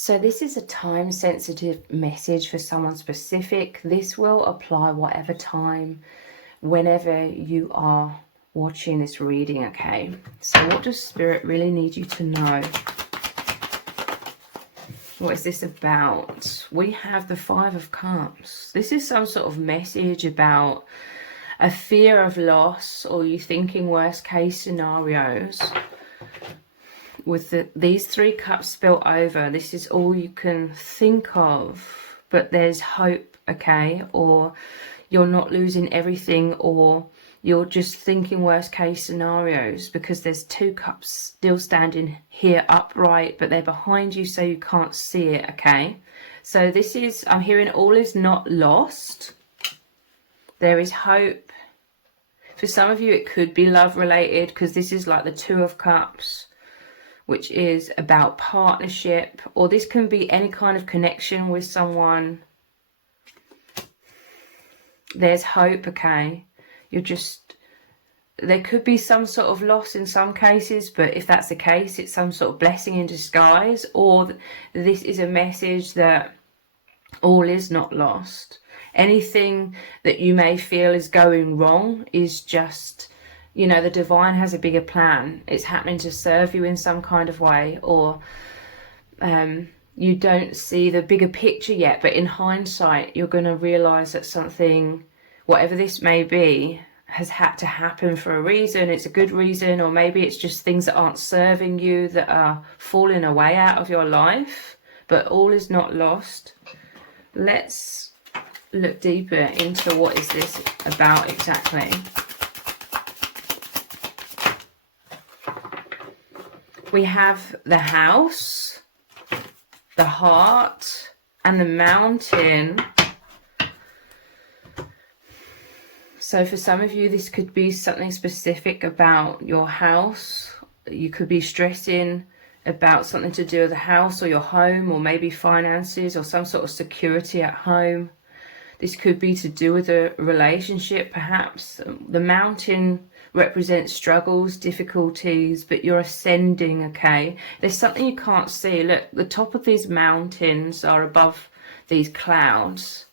So this is a time-sensitive message for someone specific. This will apply whatever time, whenever you are watching this reading, okay? So what does Spirit really need you to know? What is this about? We have the Five of Cups. This is some sort of message about a fear of loss, or you thinking worst case scenarios. With these three cups spilt over, this is all you can think of, but there's hope, okay? Or you're not losing everything, or you're just thinking worst case scenarios, because there's two cups still standing here upright, but they're behind you so you can't see it, okay? So this is, I'm hearing all is not lost. There is hope. For some of you, it could be love related, because this is like the Two of Cups, which is about partnership, or this can be any kind of connection with someone. There's hope, okay? There could be some sort of loss in some cases, but if that's the case, it's some sort of blessing in disguise, or this is a message that all is not lost. Anything that you may feel is going wrong is just, you know, the divine has a bigger plan. It's happening to serve you in some kind of way, or you don't see the bigger picture yet, but in hindsight, you're going to realize that something, whatever this may be, has had to happen for a reason. It's a good reason, or maybe it's just things that aren't serving you, that are falling away out of your life, but all is not lost. Let's look deeper into what is this about exactly. We have the House, the Heart, and the Mountain. So for some of you, this could be something specific about your house. You could be stressing about something to do with the house or your home, or maybe finances or some sort of security at home. This could be to do with a relationship, perhaps. The Mountain represents struggles, difficulties, but you're ascending, okay? There's something you can't see. Look, the top of these mountains are above these clouds.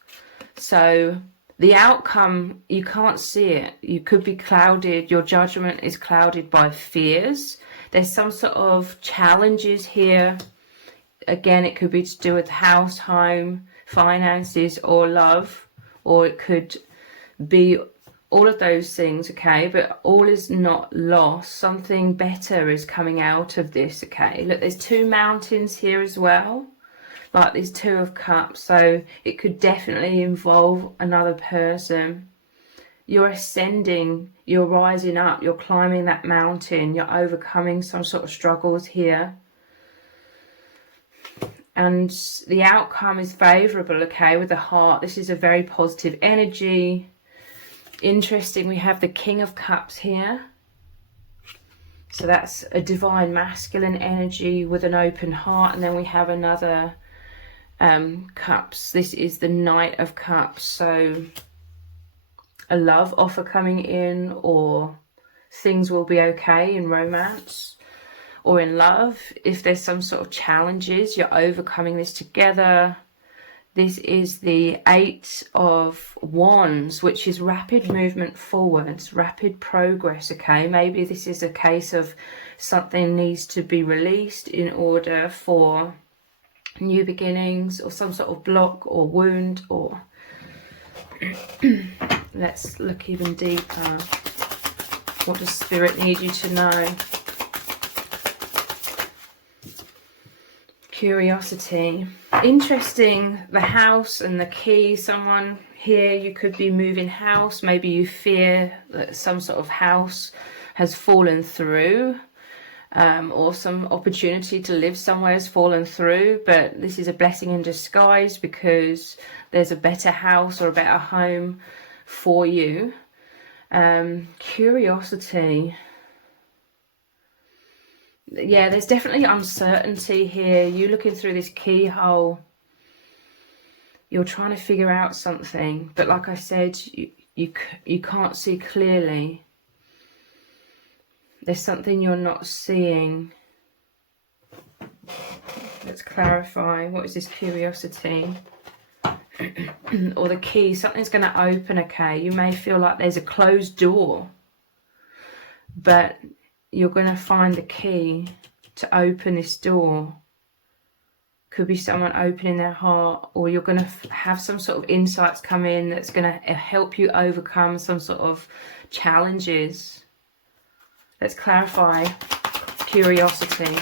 So the outcome, you can't see it. You could be clouded. Your judgment is clouded by fears. There's some sort of challenges here. Again, it could be to do with house, home, finances, or love, or it could be all of those things, okay? But all is not lost. Something better is coming out of this, okay? Look, there's two mountains here as well, like these Two of Cups, so it could definitely involve another person. You're ascending, you're rising up, you're climbing that mountain, you're overcoming some sort of struggles here. And the outcome is favourable, okay, with the Heart. This is a very positive energy. Interesting, we have the King of Cups here. So that's a divine masculine energy with an open heart. And then we have another Cups. This is the Knight of Cups. So a love offer coming in, or things will be okay in romance or in love. If there's some sort of challenges, you're overcoming this together. This is the Eight of Wands, which is rapid movement forwards, rapid progress, okay? Maybe this is a case of something needs to be released in order for new beginnings, or some sort of block or wound, or let's look even deeper. What does Spirit need you to know? Curiosity. Interesting, the House and the Key. Someone here, you could be moving house. Maybe you fear that some sort of house has fallen through, or some opportunity to live somewhere has fallen through, but this is a blessing in disguise, because there's a better house or a better home for you. Curiosity. Yeah, there's definitely uncertainty here. You looking through this keyhole, you're trying to figure out something, but like I said, you can't see clearly. There's something you're not seeing. Let's clarify. What is this curiosity? Or the key. Something's going to open, okay? You may feel like there's a closed door, but you're going to find the key to open this door. Could be someone opening their heart, or you're going to have some sort of insights come in that's going to help you overcome some sort of challenges. Let's clarify curiosity.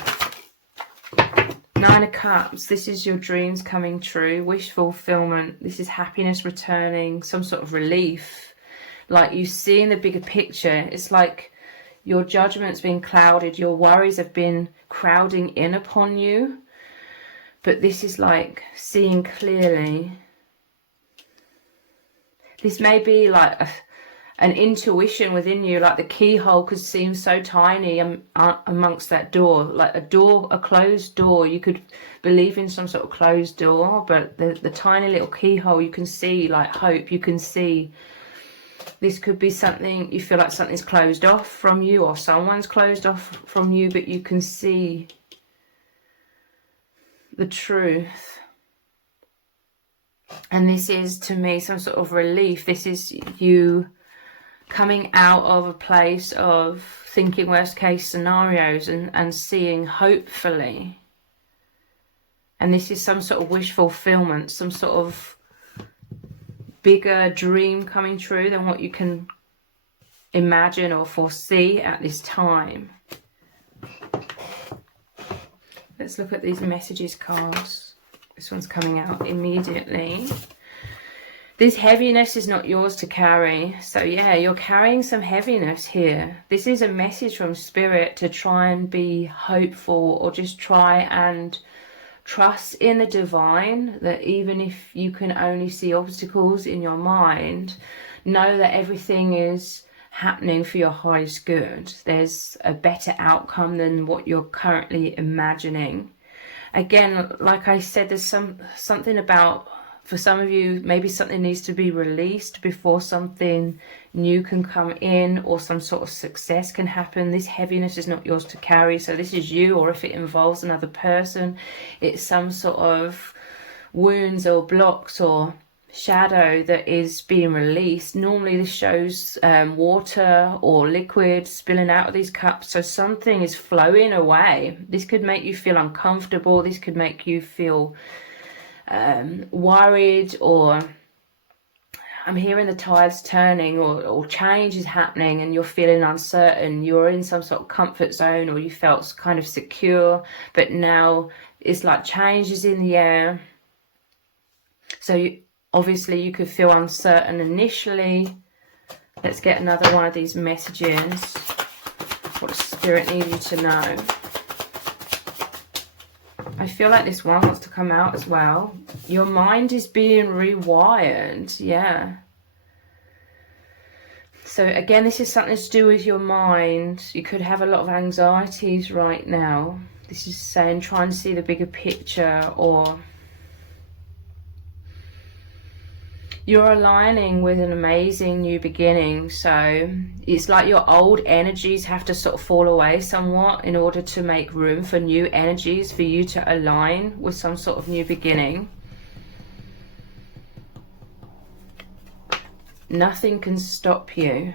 9 of Cups, this is your dreams coming true, wish fulfillment. This is happiness returning, some sort of relief. Like you see in the bigger picture, it's like your judgment's been clouded, your worries have been crowding in upon you. But this is like seeing clearly. This may be like an intuition within you, like the keyhole could seem so tiny amongst that door. Like a closed door, you could believe in some sort of closed door, but the tiny little keyhole, you can see like hope, you can see. This could be something, you feel like something's closed off from you, or someone's closed off from you, but you can see the truth. And this is, to me, some sort of relief. This is you coming out of a place of thinking worst case scenarios and seeing hopefully. And this is some sort of wish fulfillment, some sort of bigger dream coming true than what you can imagine or foresee at this time. Let's look at these messages cards. This one's coming out immediately. This heaviness is not yours to carry. So yeah, you're carrying some heaviness here. This is a message from Spirit to try and be hopeful, or just try and trust in the divine, that even if you can only see obstacles in your mind, know that everything is happening for your highest good. There's a better outcome than what you're currently imagining. Again, like I said, there's something about, for some of you, maybe something needs to be released before something new can come in, or some sort of success can happen. This heaviness is not yours to carry. So this is you, or if it involves another person, it's some sort of wounds or blocks or shadow that is being released. Normally this shows water or liquid spilling out of these cups. So something is flowing away. This could make you feel uncomfortable. This could make you feel worried, or I'm hearing the tides turning, or change is happening and you're feeling uncertain. You're in some sort of comfort zone, or you felt kind of secure, but now it's like change is in the air. So obviously you could feel uncertain initially. Let's get another one of these messages. What does Spirit need you to know? I feel like this one wants to come out as well. Your mind is being rewired. Yeah. So again, this is something to do with your mind. You could have a lot of anxieties right now. This is saying try and see the bigger picture, or you're aligning with an amazing new beginning. So it's like your old energies have to sort of fall away somewhat in order to make room for new energies, for you to align with some sort of new beginning. Nothing can stop you.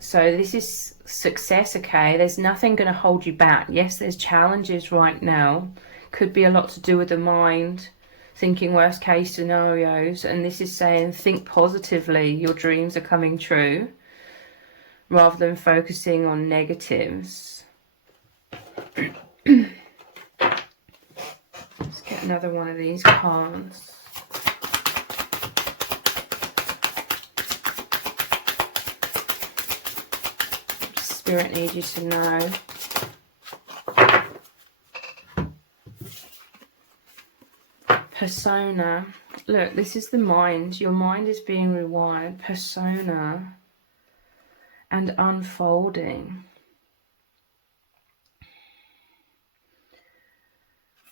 So this is success, okay? There's nothing going to hold you back. Yes, there's challenges right now. Could be a lot to do with the mind, thinking worst case scenarios, and this is saying think positively. Your dreams are coming true, rather than focusing on negatives. Let's get another one of these cards. Spirit needs you to know. Persona. Look, this is the mind. Your mind is being rewired. Persona and unfolding.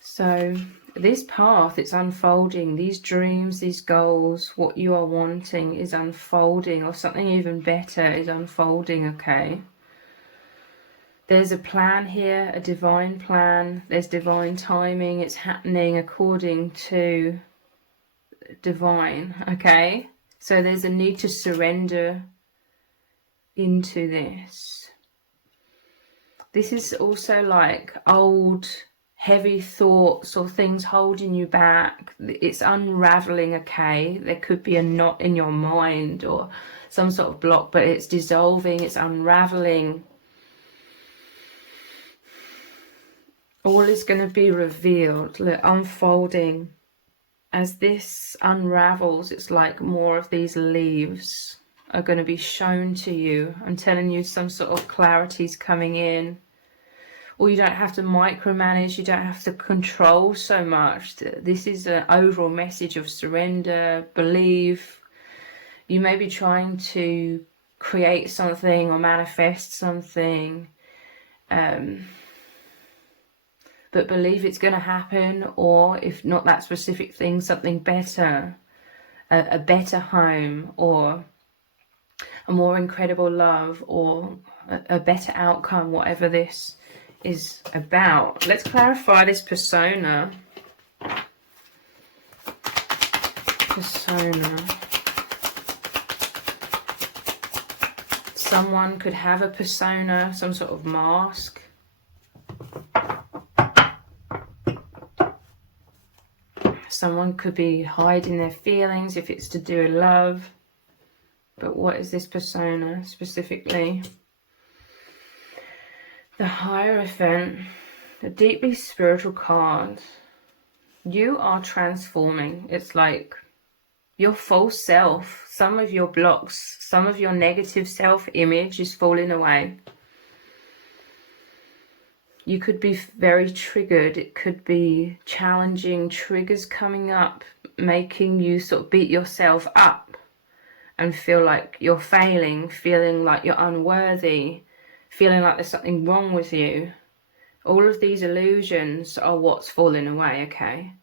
So this path, it's unfolding. These dreams, these goals, what you are wanting is unfolding, or something even better is unfolding, okay? There's a plan here, a divine plan. There's divine timing. It's happening according to divine, okay? So there's a need to surrender into this. This is also like old, heavy thoughts or things holding you back. It's unraveling, okay? There could be a knot in your mind or some sort of block, but it's dissolving, it's unraveling. All is going to be revealed, look, unfolding. As this unravels, it's like more of these leaves are going to be shown to you. I'm telling you, some sort of clarity's coming in. Or you don't have to micromanage, you don't have to control so much. This is an overall message of surrender, believe. You may be trying to create something or manifest something, but believe it's going to happen, or if not that specific thing, something better, a better home, or a more incredible love, or a better outcome, whatever this is about. Let's clarify this persona. Persona. Someone could have a persona, some sort of mask. Someone could be hiding their feelings if it's to do with love. But what is this persona specifically? The Hierophant, a deeply spiritual card. You are transforming. It's like your false self, some of your blocks, some of your negative self-image is falling away. You could be very triggered. It could be challenging triggers coming up, making you sort of beat yourself up and feel like you're failing, feeling like you're unworthy, feeling like there's something wrong with you. All of these illusions are what's falling away, okay?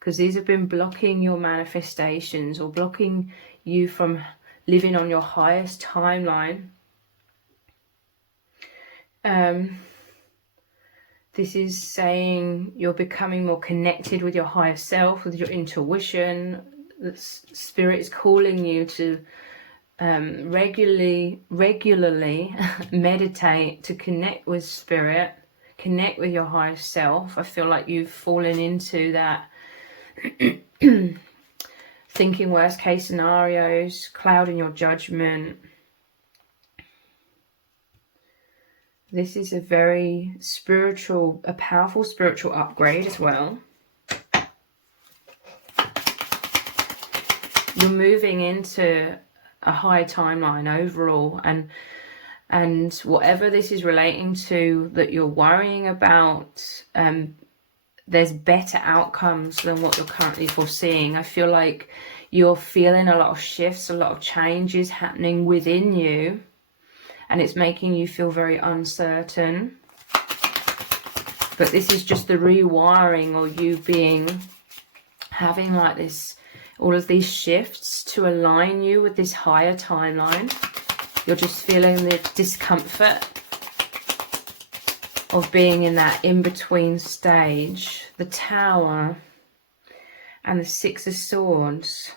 Because these have been blocking your manifestations or blocking you from living on your highest timeline. This is saying you're becoming more connected with your higher self, with your intuition. The spirit is calling you to regularly meditate, to connect with spirit, connect with your higher self. I feel like you've fallen into that thinking worst case scenarios, clouding your judgment. This is a very spiritual, a powerful spiritual upgrade as well. You're moving into a high timeline overall, and whatever this is relating to that you're worrying about, there's better outcomes than what you're currently foreseeing. I feel like you're feeling a lot of shifts, a lot of changes happening within you, and it's making you feel very uncertain. But this is just the rewiring, or you having like this, all of these shifts to align you with this higher timeline. You're just feeling the discomfort of being in that in-between stage. The Tower and the Six of Swords.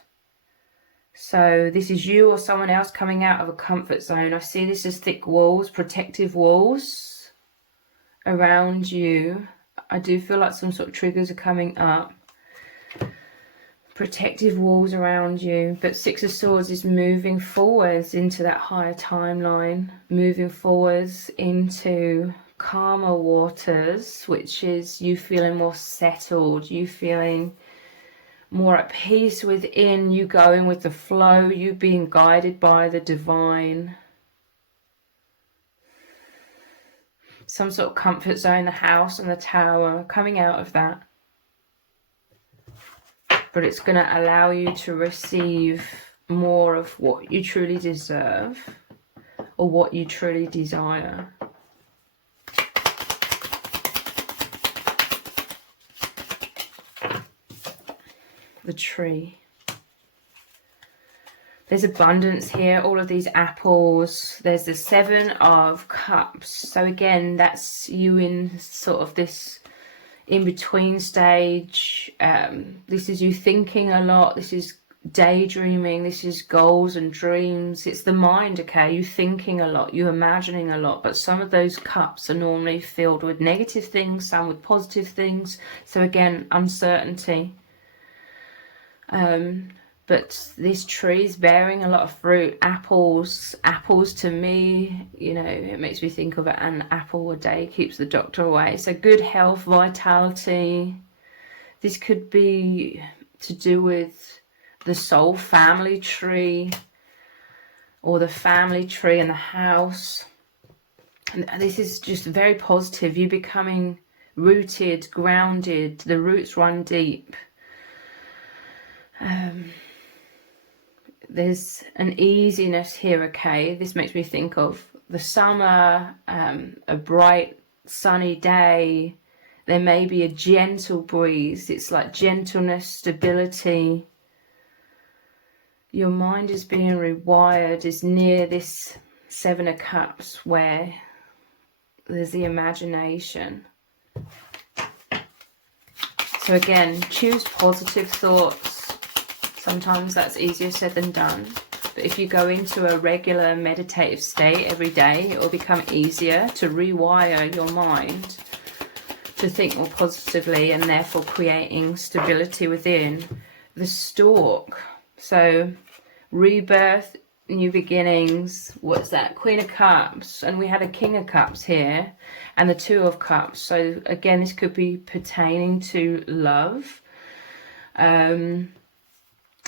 So this is you or someone else coming out of a comfort zone. I see this as thick walls, protective walls around you. I do feel like some sort of triggers are coming up. Protective walls around you. But Six of Swords is moving forwards into that higher timeline. Moving forwards into calmer waters, which is you feeling more settled. You feeling more at peace within, you going with the flow, you being guided by the divine. Some sort of comfort zone, the house and the Tower, coming out of that. But it's going to allow you to receive more of what you truly deserve or what you truly desire. The Tree. There's abundance here, all of these apples. There's the 7 of Cups. So again, that's you in sort of this in-between stage. This is you thinking a lot. This is daydreaming. This is goals and dreams. It's the mind, okay? You thinking a lot, you imagining a lot, but some of those cups are normally filled with negative things, some with positive things. So again, uncertainty. But this tree is bearing a lot of fruit. Apples to me, you know, it makes me think of an apple a day keeps the doctor away. So good health, vitality. This could be to do with the soul family tree, or the family tree in the house. And this is just very positive. You becoming rooted, grounded, the roots run deep. There's an easiness here, okay? This makes me think of the summer, a bright sunny day. There may be a gentle breeze. It's like gentleness, stability. Your mind is being rewired, is near this 7 of Cups where there's the imagination. So again, choose positive thoughts. Sometimes that's easier said than done. But if you go into a regular meditative state every day, it will become easier to rewire your mind to think more positively, and therefore creating stability within. The Stork. So rebirth, new beginnings. What's that? Queen of Cups. And we had a King of Cups here. And the 2 of Cups. So again, this could be pertaining to love.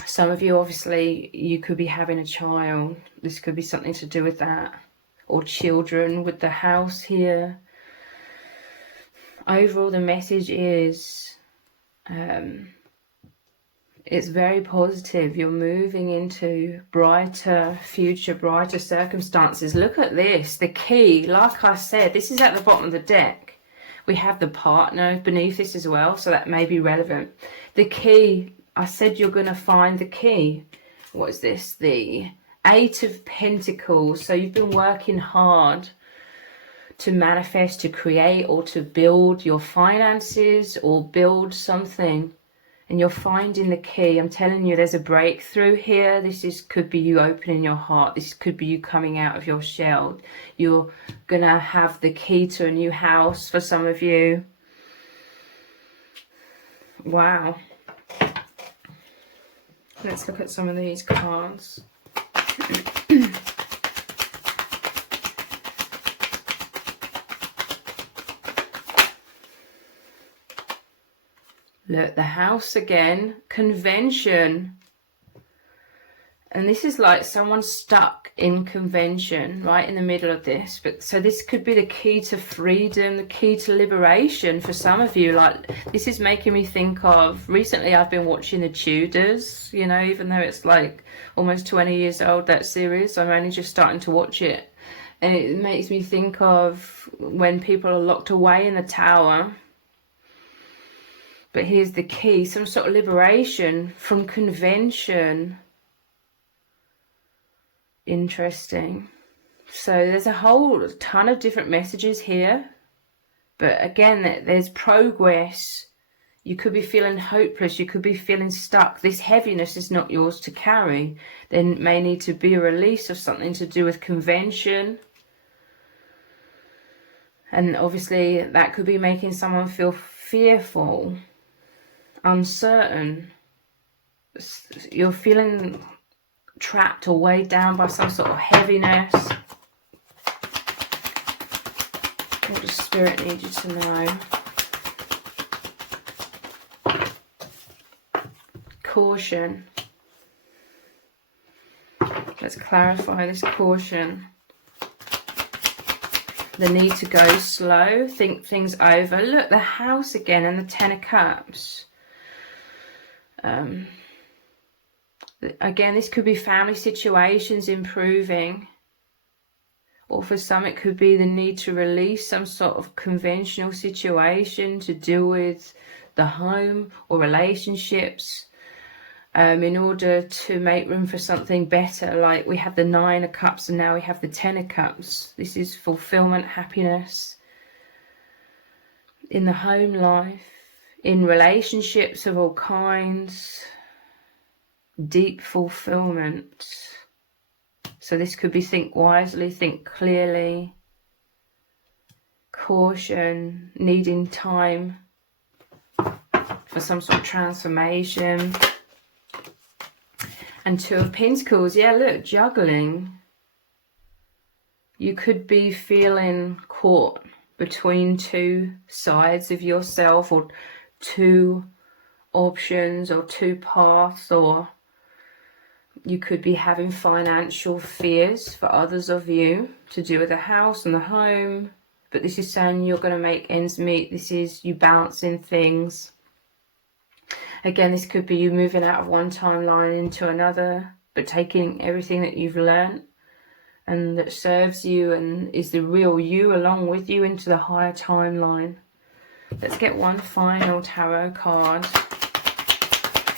Some of you, obviously, you could be having a child. This could be something to do with that. Or children with the house here. Overall, the message is it's very positive. You're moving into brighter future, brighter circumstances. Look at this. The key, like I said, this is at the bottom of the deck. We have the partner beneath this as well, so that may be relevant. The key, I said you're going to find the key. What is this? The 8 of Pentacles. So you've been working hard to manifest, to create, or to build your finances, or build something. And you're finding the key. I'm telling you, there's a breakthrough here. Could be you opening your heart. This could be you coming out of your shell. You're going to have the key to a new house for some of you. Wow. Let's look at some of these cards. Look, the house again, convention. And this is like someone stuck in convention right in the middle of this. But so this could be the key to freedom, the key to liberation for some of you. Like, this is making me think of, recently I've been watching The Tudors, you know, even though it's like almost 20 years old, that series. I'm only just starting to watch it. And it makes me think of when people are locked away in the tower. But here's the key, some sort of liberation from convention. Interesting. So there's a whole ton of different messages here. But again, there's progress. You could be feeling hopeless. You could be feeling stuck. This heaviness is not yours to carry. There may need to be a release of something to do with convention. And obviously that could be making someone feel fearful, uncertain. You're feeling trapped or weighed down by some sort of heaviness. What does Spirit need you to know? Caution. Let's clarify this caution. The need to go slow, think things over. Look, the house again and the 10 of Cups. Again, this could be family situations improving. Or for some, it could be the need to release some sort of conventional situation to deal with the home or relationships. in order to make room for something better. Like we have the 9 of Cups and now we have the 10 of Cups. This is fulfillment, happiness in the home life, in relationships of all kinds, deep fulfillment. So this could be think wisely, think clearly, caution, needing time for some sort of transformation. And 2 of Pentacles, yeah, look, juggling. You could be feeling caught between 2 sides of yourself, or 2 options, or 2 paths, or you could be having financial fears for others of you to do with the house and the home. But this is saying you're going to make ends meet. This is you balancing things. Again, this could be you moving out of one timeline into another, but taking everything that you've learned and that serves you and is the real you along with you into the higher timeline. Let's get one final tarot card.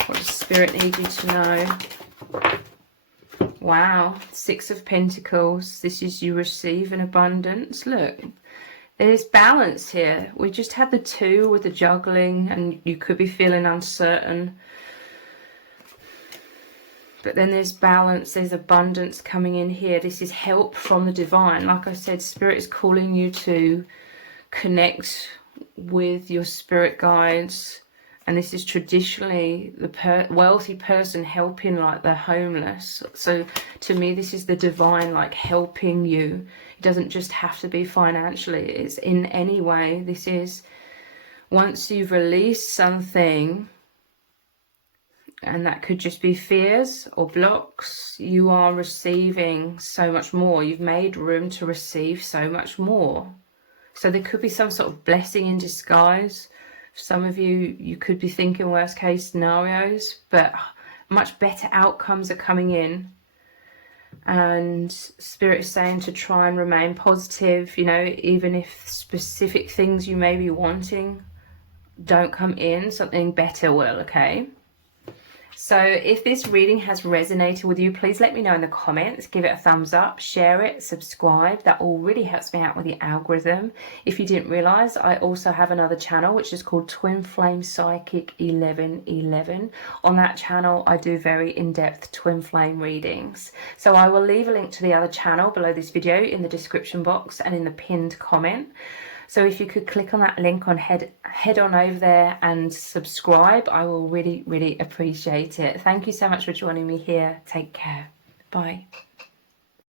What does Spirit need you to know? Wow, 6 of Pentacles. This is you receive in abundance. Look, there's balance here. We just had the 2 with the juggling, and you could be feeling uncertain. But then there's balance, there's abundance coming in here. This is help from the divine. Like I said, Spirit is calling you to connect with your spirit guides. And this is traditionally the wealthy person helping like the homeless. So to me, this is the divine like helping you. It doesn't just have to be financially. It's in any way. This is once you've released something, and that could just be fears or blocks, you are receiving so much more. You've made room to receive so much more. So there could be some sort of blessing in disguise. Some of you, you could be thinking worst case scenarios, but much better outcomes are coming in. And Spirit is saying to try and remain positive, you know, even if specific things you may be wanting don't come in, something better will, okay? So if this reading has resonated with you, please let me know in the comments. Give it a thumbs up, share it, subscribe. That all really helps me out with the algorithm. If you didn't realize, I also have another channel which is called Twin Flame Psychic 1111. On that channel, I do very in-depth twin flame readings. So I will leave a link to the other channel below this video in the description box and in the pinned comment. So if you could click on that link on head on over there and subscribe, I will really, really appreciate it. Thank you so much for joining me here. Take care. Bye.